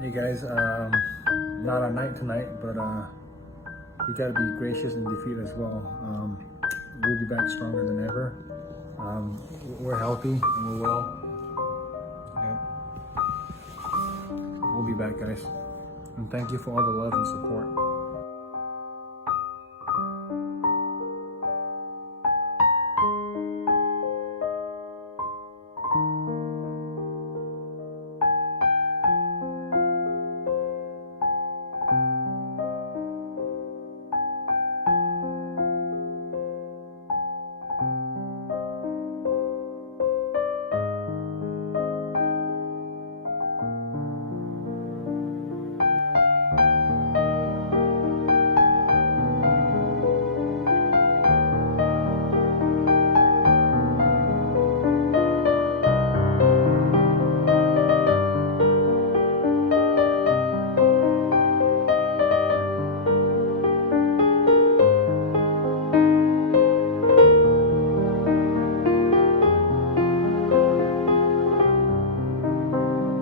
Hey guys, not a night tonight, but we gotta be gracious in defeat as well. We'll be back stronger than ever. We're healthy and we're well. Yeah. We'll be back, guys. And thank you for all the love and support.